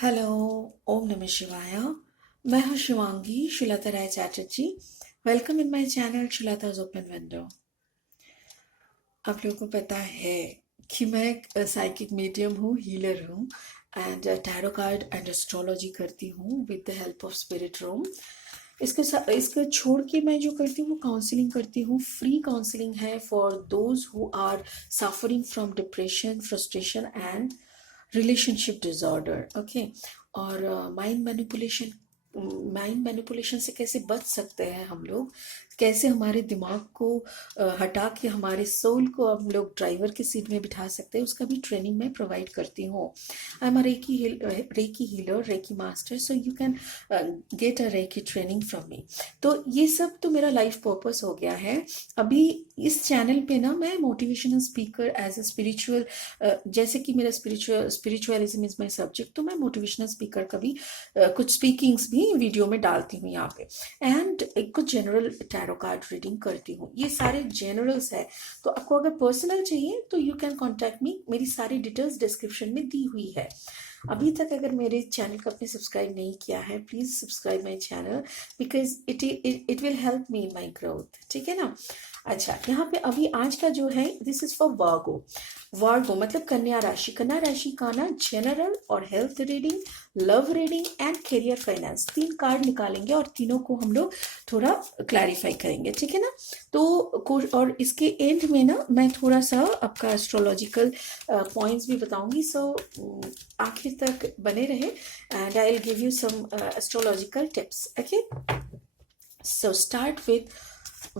Hello, ओम नमः शिवाय। मैं हूँ Shivangi Shulta Rai Chatterjee. Welcome in my channel Shulta's open window. आप लोगों को पता है कि मैं एक साइकिक मीडियम हूँ, हीलर हूँ and tarot card and astrology करती हूँ with the help of spirit room. इसके छोड़ के मैं जो करती हूँ वो काउंसलिंग करती हूँ। फ्री काउंसलिंग है for those who are suffering from depression, frustration and relationship disorder. Okay. और माइंड मैनिपुलेशन से कैसे बच सकते हैं हम लोग, कैसे हमारे दिमाग को हटा के हमारे सोल को हम लोग ड्राइवर की सीट में बिठा सकते हैं, उसका भी ट्रेनिंग मैं प्रोवाइड करती हूँ। I am a reiki healer, reiki master, so you can get a reiki training from me. तो ये सब तो मेरा लाइफ पर्पस हो गया है। अभी इस चैनल पे ना मैं motivational speaker as a spiritual, जैसे कि मेरा स्पिरिचुअलिज्म इज माय सब्जेक्ट, तो मैं मोटिवेशनल स्पीकर का भी कुछ स्पीकिंग्स भी वीडियो में डालती हूँ यहाँ पे। एंड कुछ जनरल टैरो कार्ड रीडिंग करती हूँ। ये सारे जनरल्स है। तो आपको अगर पर्सनल चाहिए तो यू कैन कॉन्टैक्ट मी। मेरी सारी डिटेल्स डिस्क्रिप्शन में दी हुई है। अभी तक अगर मेरे चैनल को आपने सब्सक्राइब नहीं किया है, please subscribe my channel because it will help me in my growth. ठीक है ना। अच्छा, यहाँ पे अभी आज का जो है दिस इज फॉर वार्गो। वार्गो मतलब कन्या राशि। कन्या राशि का ना जनरल और health reading, love reading and career finance, 3 card निकालेंगे और तीनों को हम लोग थोड़ा क्लैरिफाई करेंगे। ठीक है ना। और इसके एंड में ना मैं थोड़ा सा आपका एस्ट्रोलॉजिकल पॉइंट्स भी बताऊंगी। सो आखिर तक बने रहे and I will give you some astrological tips. Okay, so start with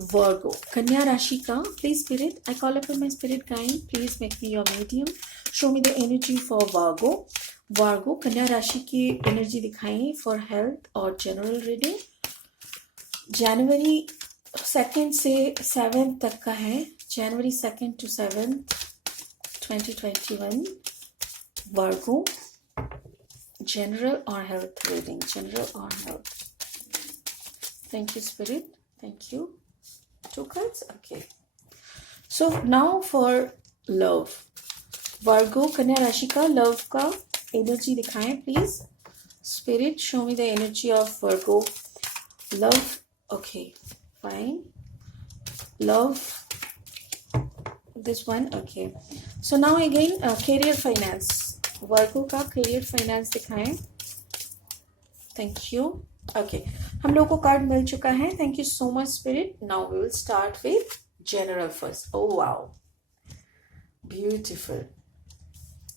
Virgo, Kanya Rashi ka. Please spirit, I call upon my spirit guide. Please make me your medium. Show me the energy for Virgo. Virgo, Kanya Rashi की energy दिखाएं for health और general reading. जनवरी 2 से 7 तक का है। जनवरी 2 to 7, 2021. Virgo, general or health reading. General or health. Thank you, spirit. Thank you. 2 cards. Okay. So now for love. Virgo, कन्या राशि का लव का एनर्जी दिखाएं please. Spirit, show me the energy of Virgo love. Okay, fine. Love, this one. Okay, so now again career finance. Virgo का career finance दिखाएं। Thank you. Okay, हम लोग को कार्ड मिल चुका है। Thank you so much spirit. Now we will start with general first. Oh wow, beautiful.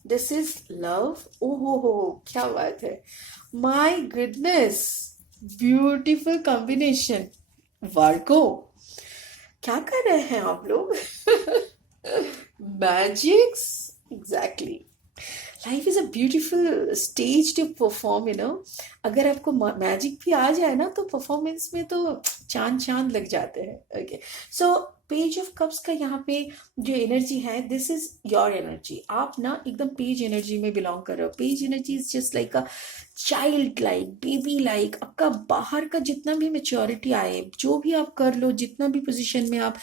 This is love. ओहो, क्या बात है। My goodness, beautiful combination. Virgo, क्या कर रहे हैं आप लोग? Magics, exactly. Life is a beautiful stage to perform, you know. अगर आपको मैजिक भी आ जाए ना तो परफॉर्मेंस में तो चांद चांद लग जाते हैं। Okay, so page of cups का यहाँ पे जो एनर्जी है, दिस इज योर एनर्जी। आप ना एकदम पेज एनर्जी में बिलोंग कर रहे हो। Page energy is just like a child like, baby like. आपका बाहर का जितना भी मेच्योरिटी आए, जो भी आप कर लो, जितना भी पोजीशन में आप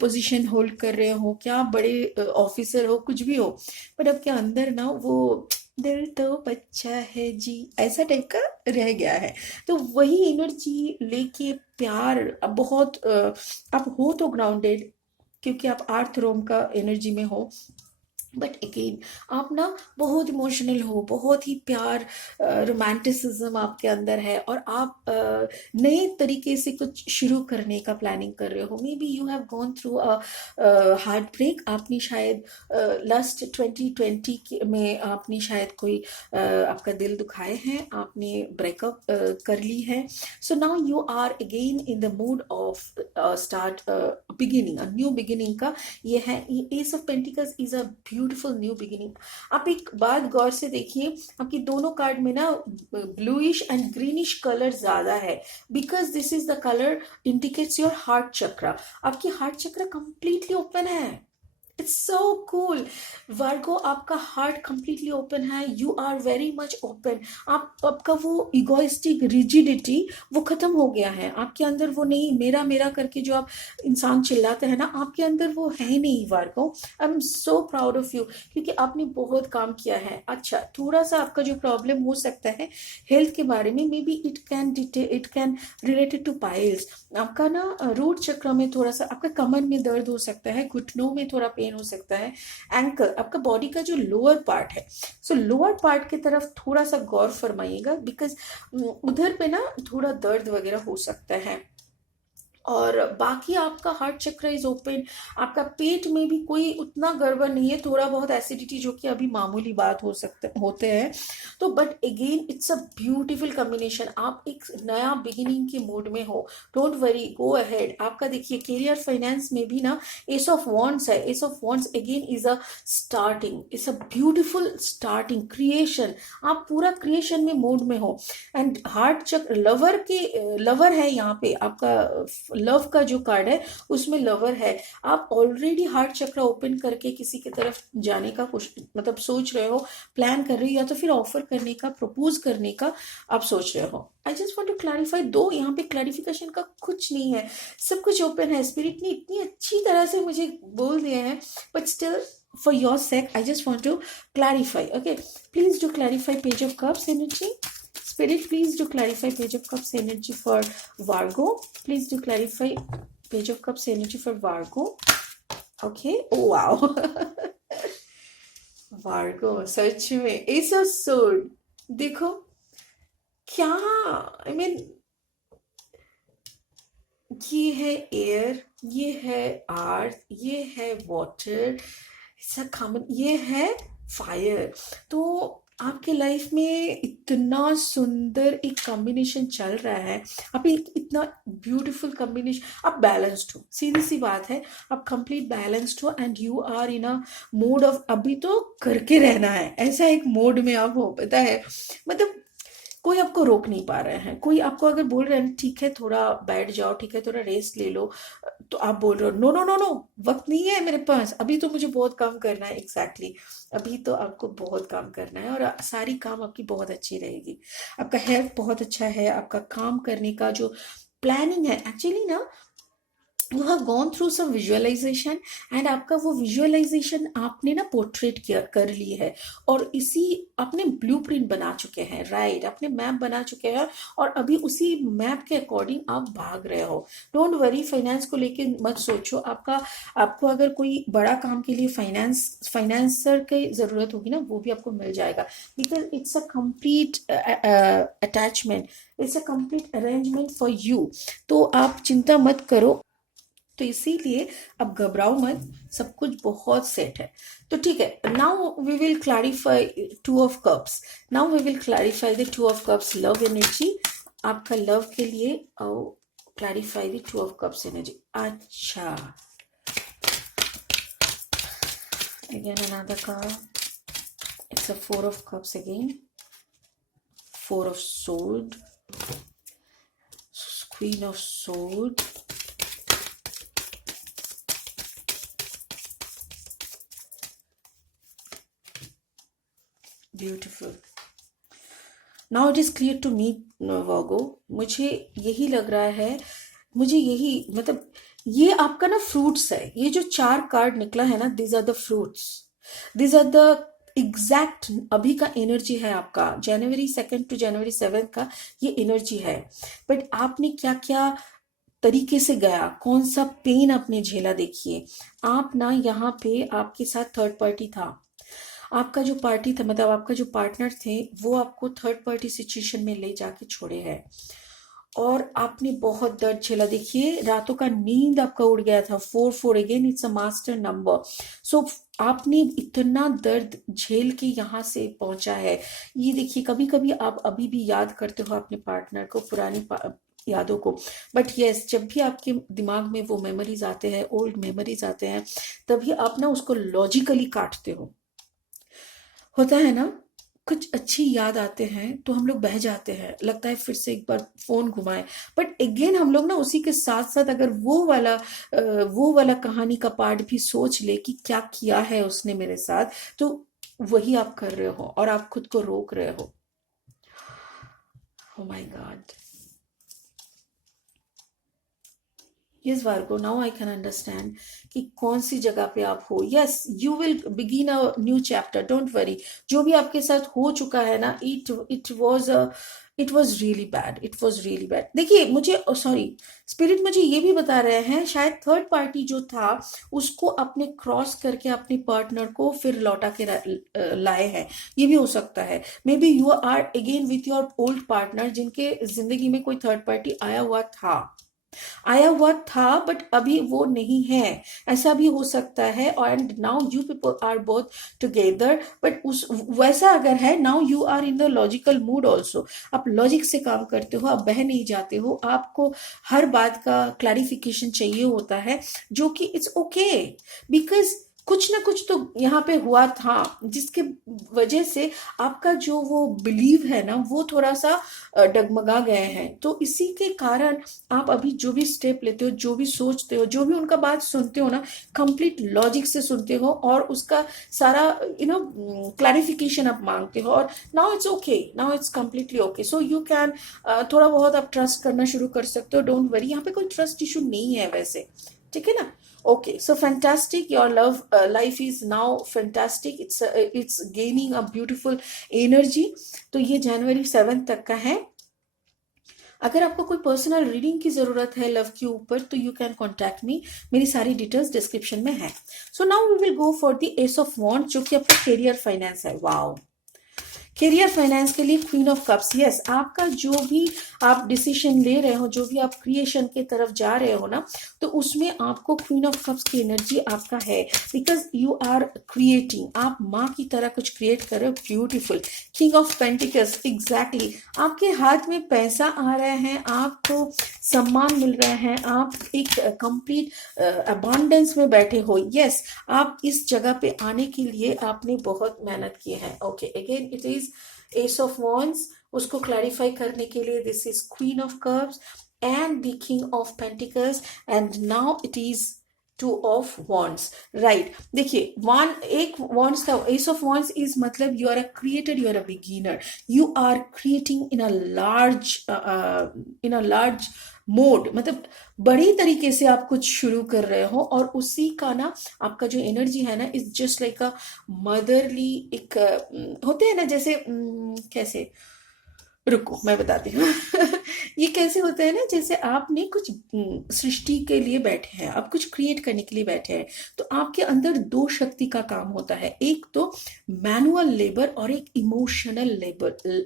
पोजीशन होल्ड कर रहे हो, क्या आप बड़े ऑफिसर हो, कुछ भी हो, पर आपके अंदर ना वो दिल तो बच्चा है जी, ऐसा टाइप का रह गया है। तो वही एनर्जी लेके प्यार, अब बहुत आप हो तो ग्राउंडेड, क्योंकि आप आर्थ रोम का एनर्जी में हो, बट अगेन आप ना बहुत इमोशनल हो, बहुत ही प्यार, रोमांटिसिज्म आपके अंदर है और आप नए तरीके से कुछ शुरू करने का प्लानिंग कर रहे हो। Maybe you have gone through a heart break. आपने शायद लास्ट 2020 में आपने शायद कोई आपका दिल दुखाए हैं, आपने ब्रेकअप कर ली है। So now you are again in the mood of start beginning, a new beginning का ये है। Ace of pentacles is a beautiful new beginning. आप एक बात गौर से देखिए, आपकी दोनों कार्ड में ना ब्लूइश एंड ग्रीनिश कलर ज्यादा है, because this is the colour indicates your heart chakra. आपकी हार्ट चक्रा कंप्लीटली ओपन है। It's so cool. वर्गो, आपका हार्ट कंप्लीटली ओपन है, you are very much open. आप, आपका वो इगोइस्टिक रिजिडिटी वो खत्म हो गया है आपके अंदर। वो नहीं मेरा मेरा करके जो आप इंसान चिल्लाते हैं ना, आपके अंदर वो है ही नहीं Virgo. I am so proud of you, क्योंकि आपने बहुत काम किया है। अच्छा, थोड़ा सा आपका जो प्रॉब्लम हो सकता है हेल्थ के बारे में, may be it can related two piles. आपका ना रूट चक्र में थोड़ा सा, आपका कमर में दर्द हो सकता है, घुटनों में थोड़ा पेन हो सकता है, एंकल, आपका बॉडी का जो लोअर पार्ट है, सो लोअर पार्ट की तरफ थोड़ा सा गौर फरमाइएगा, बिकॉज उधर पे ना थोड़ा दर्द वगैरह हो सकता है। और बाकी आपका हार्ट चक्र इज ओपन। आपका पेट में भी कोई उतना गड़बड़ नहीं है, थोड़ा बहुत एसिडिटी जो कि अभी मामूली बात हो सकते होते हैं। तो but again it's a beautiful combination. आप एक नया बिगिनिंग के मूड में हो, डोंट वरी, गो अहेड। आपका देखिए कैरियर फाइनेंस में भी ना एस ऑफ वॉन्ड्स है। Ace of wands again is a starting, it's a beautiful starting, creation. आप पूरा क्रिएशन में मूड में हो। एंड हार्ट चक्र लवर के, लवर है यहाँ पे आपका, लव का जो कार्ड है उसमें लवर है। आप ऑलरेडी हार्ट चक्र ओपन करके किसी की तरफ जाने का कुछ मतलब सोच रहे हो, प्लान कर रहे हो, या तो फिर ऑफर करने का, प्रपोज करने का आप सोच रहे हो। I just want to clarify, दो यहाँ पे क्लैरिफिकेशन का कुछ नहीं है, सब कुछ ओपन है। स्पिरिट ने इतनी अच्छी तरह से मुझे बोल दिया है, but still for your sake I just want to clarify. Okay, please do clarify page of cups energy. Spirit, please do clarify page of cups energy for Virgo. Please do clarify page of cups energy for Virgo. Okay, oh wow. Virgo सच में ace of sword, देखो क्या, I mean, ये है air, ये है अर्थ, ये है water, common, ये है फायर। तो आपके लाइफ में इतना सुंदर एक कॉम्बिनेशन चल रहा है, आप एक इतना ब्यूटीफुल कॉम्बिनेशन, आप बैलेंस्ड हो, सीधी सी बात है, आप कंप्लीट बैलेंस्ड हो, and you are in a mode of अभी तो करके रहना है, ऐसा एक मोड में आप हो, पता है। मतलब कोई आपको रोक नहीं पा रहे हैं। कोई आपको अगर बोल रहे हैं ठीक है थोड़ा बैठ जाओ, ठीक है थोड़ा रेस्ट ले लो, तो आप बोल रहे हो नो नो नो नो, वक्त नहीं है मेरे पास, अभी तो मुझे बहुत काम करना है। एग्जैक्टली अभी तो आपको बहुत काम करना है, और सारी काम आपकी बहुत अच्छी रहेगी। आपका हेल्थ बहुत अच्छा है, आपका काम करने का जो प्लानिंग है, एक्चुअली ना you have gone through some visualisation, and आपका वो विजुअलाइजेशन आपने ना पोर्ट्रेट किया कर ली है, और इसी आपने ब्लूप्रिंट बना चुके हैं, राइट, आपने मैप बना चुके हैं, और अभी उसी मैप के अकॉर्डिंग आप भाग रहे हो। डोंट वरी, फाइनेंस को लेके मत सोचो। आपका, आपको अगर कोई बड़ा काम के लिए फाइनेंसर की जरूरत होगी ना, वो भी आपको मिल जाएगा, because it's a complete attachment, it's a complete arrangement for you. तो आप चिंता मत करो। तो इसीलिए अब घबराओ मत, सब कुछ बहुत सेट है। तो ठीक है, now we will clarify two of cups. Now we will clarify the two of cups love energy. आपका लव के लिए आओ, clarify the two of cups energy. अच्छा, again another card, it's a four of cups again, four of sword, queen of sword, beautiful. Now it is clear to me Virgo, मुझे यही लग रहा है, मुझे यही मतलब, ये आपका ना फ्रूट्स है, ये जो चार कार्ड निकला है ना, these are the fruits, these are the exact अभी का एनर्जी है आपका, January 2 to January 7 का ये एनर्जी है। बट आपने क्या क्या तरीके से गया, कौन सा पेन आपने झेला, देखिए आप ना यहाँ पे आपके साथ थर्ड पार्टी था। आपका जो पार्टी था, मतलब आपका जो पार्टनर थे, वो आपको थर्ड पार्टी सिचुएशन में ले जाके छोड़े हैं, और आपने बहुत दर्द झेला। देखिए रातों का नींद आपका उड़ गया था। 4 4 again it's a master number. So आपने इतना दर्द झेल के यहाँ से पहुंचा है। ये देखिए, कभी कभी आप अभी भी याद करते हो अपने पार्टनर को, पुरानी यादों को, बट यस, जब भी आपके दिमाग में वो मेमोरीज आते हैं, ओल्ड मेमोरीज आते हैं, तभी आप ना उसको लॉजिकली काटते हो, होता है ना। कुछ अच्छी याद आते हैं तो हम लोग बह जाते हैं, लगता है फिर से एक बार फोन घुमाएं। बट अगेन हम लोग ना उसी के साथ साथ अगर वो वाला कहानी का पार्ट भी सोच ले कि क्या किया है उसने मेरे साथ, तो वही आप कर रहे हो और आप खुद को रोक रहे हो। Oh my god. Yes Virgo, now I can understand कि कौन सी जगह पे आप हो। Yes, you will begin a new chapter, don't worry. जो भी आपके साथ हो चुका है ना, it was really bad, it was really bad. देखिए मुझे, सॉरी, स्पिरिट मुझे ये भी बता रहे हैं शायद थर्ड पार्टी जो था उसको अपने क्रॉस करके अपने पार्टनर को फिर लौटा के लाए हैं। ये भी हो सकता है। Maybe you are again with your old partner जिनके जिंदगी में कोई थर्ड पार्टी आया हुआ था बट अभी वो नहीं है, ऐसा भी हो सकता है। And now you people are both together, but उस वैसा अगर है, now you are in the logical mood also. आप लॉजिक से काम करते हो, आप बह नहीं जाते हो, आपको हर बात का क्लैरिफिकेशन चाहिए होता है, जो कि इट्स ओके, बिकॉज कुछ ना कुछ तो यहाँ पे हुआ था जिसके वजह से आपका जो वो बिलीव है ना वो थोड़ा सा डगमगा गए हैं। तो इसी के कारण आप अभी जो भी स्टेप लेते हो, जो भी सोचते हो, जो भी उनका बात सुनते हो ना, कंप्लीट लॉजिक से सुनते हो और उसका सारा क्लैरिफिकेशन आप मांगते हो। और now it's okay, now it's completely okay, so you can थोड़ा बहुत आप ट्रस्ट करना शुरू कर सकते हो। डोंट वरी, यहाँ पे कोई ट्रस्ट इशू नहीं है वैसे, ठीक है ना। Okay, so fantastic. Your love life is now fantastic. It's gaining a beautiful energy. तो ये जनवरी 7 तक का है। अगर आपको कोई पर्सनल रीडिंग की जरूरत है लव के ऊपर तो यू कैन कॉन्टैक्ट मी, मेरी सारी डिटेल्स डिस्क्रिप्शन में है। So now we will go for the ace of wand, जो कि आपका करियर फाइनेंस है। वाओ, करियर फाइनेंस के लिए क्वीन ऑफ कप्स। यस, आपका जो भी आप डिसीजन ले रहे हो, जो भी आप क्रिएशन के तरफ जा रहे हो ना, तो उसमें आपको क्वीन ऑफ कप्स की एनर्जी आपका है, बिकॉज यू आर क्रिएटिंग, आप माँ की तरह कुछ क्रिएट कर रहे हो। Beautiful. King of pentacles, exactly, आपके हाथ में पैसा आ रहे हैं, आपको सम्मान मिल रहे हैं, आप एक कंप्लीट अबांडेंस में बैठे हो। यस, आप इस जगह पे आने के लिए आपने बहुत मेहनत की है। Okay, again it is ace of wands, उसको क्लैरिफाई करने के लिए this is queen of cups and the king of pentacles, and now it is two of wands, right. देखिए, एक वॉन्ड्स का एस ऑफ वॉन्ड्स इज मतलब you are a creator, you are a beginner, you are creating in a large mode, मतलब बड़ी तरीके से आप कुछ शुरू कर रहे हो। और उसी का ना आपका जो एनर्जी है ना is just like a motherly, एक होते हैं ना जैसे कैसे, रुको मैं बताती हूँ। ये कैसे होता है ना, जैसे आपने कुछ सृष्टि के लिए बैठे हैं, आप कुछ क्रिएट करने के लिए बैठे हैं, तो आपके अंदर दो शक्ति का काम होता है, एक तो मैनुअल लेबर और एक इमोशनल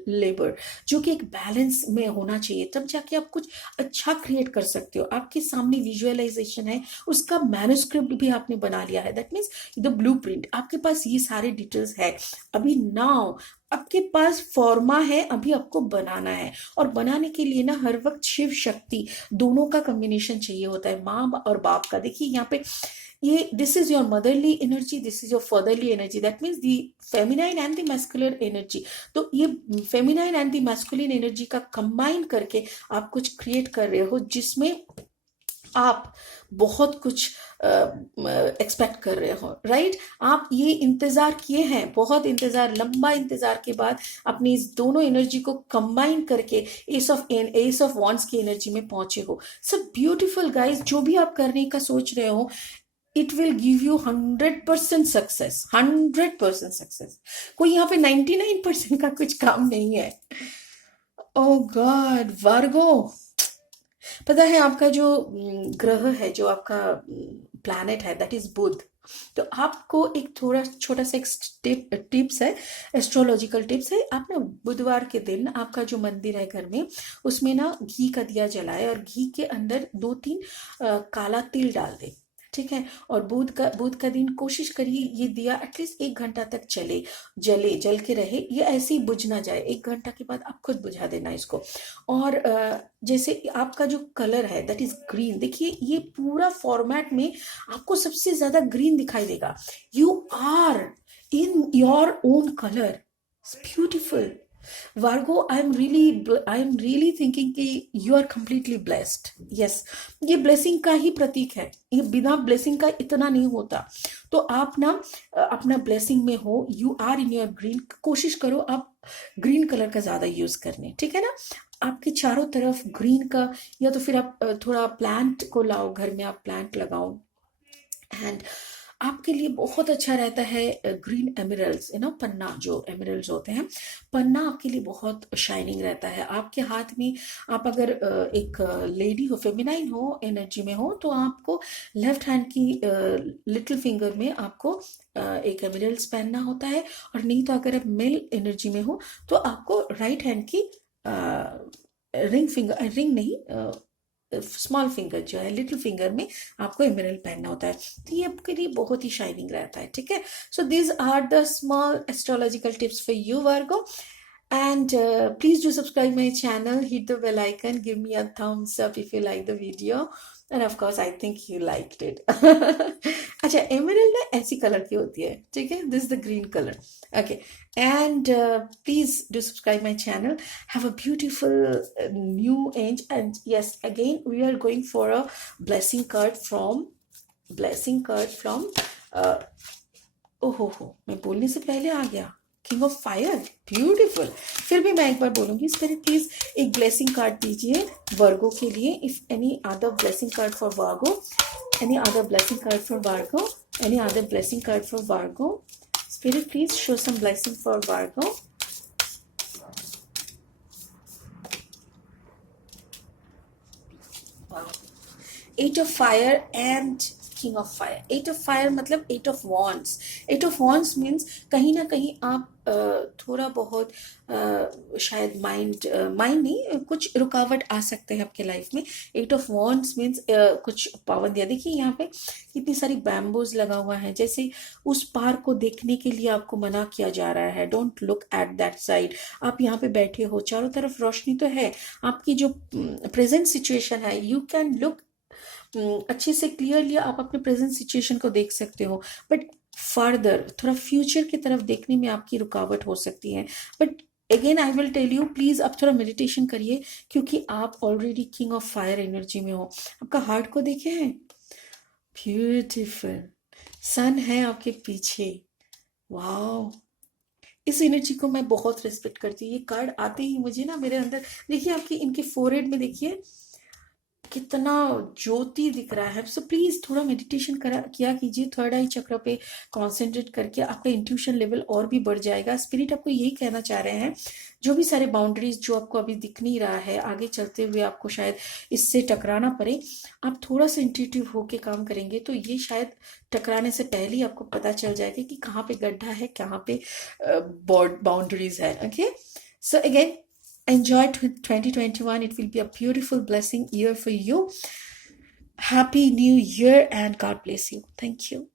लेबर, जो कि एक बैलेंस में होना चाहिए, तब जाके आप कुछ अच्छा क्रिएट कर सकते हो। आपके सामने विजुअलाइजेशन है, उसका मैन्युस्क्रिप्ट भी आपने बना लिया है, दैट मीन्स द ब्लूप्रिंट, आपके पास ये सारे डिटेल्स है। अभी नाउ आपके पास फॉर्मा है, अभी आपको बनाना है, और बनाने के लिए ना हर वक्त शिव शक्ति दोनों का कॉम्बिनेशन चाहिए होता है, माँ और बाप का। देखिए यहाँ पे ये this is your motherly energy, this is your fatherly energy, that means the feminine and the muscular energy. तो ये feminine and the masculine energy का कंबाइन करके आप कुछ क्रिएट कर रहे हो, जिसमें आप बहुत कुछ एक्सपेक्ट कर रहे हो, राइट। आप ये इंतजार किए हैं, बहुत इंतजार, लंबा इंतजार के बाद अपनी इस दोनों एनर्जी को कंबाइन करके एस ऑफ वॉन्ड्स की एनर्जी में पहुंचे हो। सब ब्यूटीफुल गाइज, जो भी आप करने का सोच रहे हो, it will give you 100% success, 100% success. कोई यहाँ पे 99% का कुछ काम नहीं है। ओ गॉड वार्गो, पता है आपका जो ग्रह है, जो आपका प्लैनेट है, दैट इज बुध। तो आपको एक थोड़ा छोटा सा एक टिप्स है, एस्ट्रोलॉजिकल टिप्स है। आप ना बुधवार के दिन आपका जो मंदिर है घर में, उसमें ना घी का दिया जलाए और घी के अंदर 2-3 काला तिल डाल दे, ठीक है। और बुध का दिन कोशिश करिए ये दिया एटलीस्ट 1 घंटा तक जल के रहे, ये ऐसे ही बुझ ना जाए। 1 घंटा के बाद आप खुद बुझा देना इसको। और जैसे आपका जो कलर है दैट इज ग्रीन, देखिए ये पूरा फॉर्मेट में आपको सबसे ज्यादा ग्रीन दिखाई देगा। You are in your own colour, beautiful. Virgo, I am really thinking कि you are completely blessed. Yes, ये ब्लेसिंग का ही प्रतीक है, ये बिना ब्लेसिंग का इतना नहीं होता। तो आप ना अपना ब्लेसिंग में हो, you are in your green. कोशिश करो आप ग्रीन कलर का ज्यादा यूज करने, ठीक है ना। आपके चारों तरफ ग्रीन का, या तो फिर आप थोड़ा प्लांट को लाओ घर में, आप प्लांट लगाओ। एंड आपके लिए बहुत अच्छा रहता है ग्रीन एमरल्ड्स, पन्ना, जो एमरल्ड्स होते हैं, पन्ना आपके लिए बहुत शाइनिंग रहता है। आपके हाथ में, आप अगर एक लेडी हो, फेमिनाइन हो, एनर्जी में हो, तो आपको लेफ्ट हैंड की लिटिल फिंगर में आपको एक एमरल्ड्स पहनना होता है। और नहीं तो अगर आप मेल एनर्जी में हो तो आपको राइट हैंड की रिंग फिंगर, रिंग नहीं, स्मॉल फिंगर जो है, लिटिल फिंगर में आपको एमरल्ड पहनना होता है। तो ये आपके लिए बहुत ही शाइनिंग रहता है, ठीक है। So these are the small astrological tips for you Virgo. And please do subscribe my channel, hit the bell icon, give me a thumbs up if you like the video, and of course I think you liked it. अच्छा, emerald ना ऐसी colour की होती है, ठीक है, this the green colour. Okay, and please do subscribe my channel. Have a beautiful new age, and yes, again we are going for a blessing card from ओहो, मैं बोलने से पहले आ गया, किंग ऑफ फायर, ब्यूटीफुल। फिर भी मैं एक बार बोलूंगी, स्पिरिट प्लीज एक ब्लेसिंग कार्ड दीजिए वर्गो के लिए। If any other blessing card for Virgo, any other blessing card for Virgo, any other blessing card for Virgo. Spirit please show some blessing for Virgo. Eight of fire and king of fire. Eight of fire मतलब eight of wands. Eight of wands means कहीं ना कहीं आप थोड़ा बहुत शायद mind नहीं, कुछ रुकावट आ सकते हैं आपके लाइफ में। एट ऑफ वॉन्ड्स मीन्स कुछ पाबंदियां। देखिए यहाँ पे कितनी सारी बैम्बूज लगा हुआ है, जैसे उस पार को देखने के लिए आपको मना किया जा रहा है, don't look at that side. आप यहाँ पे बैठे हो, चारों तरफ रोशनी तो है, आपकी जो प्रेजेंट सिचुएशन है, यू कैन लुक अच्छे से क्लियरली, आप अपने प्रेजेंट सिचुएशन को देख सकते हो, बट फर्दर थोड़ा फ्यूचर की तरफ देखने में आपकी रुकावट हो सकती है। But again I will tell you, please आप थोड़ा मेडिटेशन करिए, क्योंकि आप already king of fire energy में हो। आपका हार्ट को देखे हैं, ब्यूटीफुल, सन है आपके पीछे, वाओ। इस एनर्जी को मैं बहुत रिस्पेक्ट करती हूँ। ये कार्ड आते ही मुझे ना मेरे अंदर, देखिए आपकी इनके फोरहेड में देखिए कितना ज्योति दिख रहा है। सो प्लीज थोड़ा मेडिटेशन किया कीजिए, थर्ड आई चक्र पे कंसंट्रेट करके आपका इंट्यूशन लेवल और भी बढ़ जाएगा। स्पिरिट आपको यही कहना चाह रहे हैं, जो भी सारे बाउंड्रीज जो आपको अभी दिख नहीं रहा है, आगे चलते हुए आपको शायद इससे टकराना पड़े, आप थोड़ा सा इंट्यूटिव होके काम करेंगे तो ये शायद टकराने से पहले ही आपको पता चल जाएगा कि कहाँ पे गड्ढा है, कहाँ पे बाउंड्रीज है। Okay, so again enjoy 2021. It will be a beautiful blessing year for you. Happy New Year and God bless you. Thank you.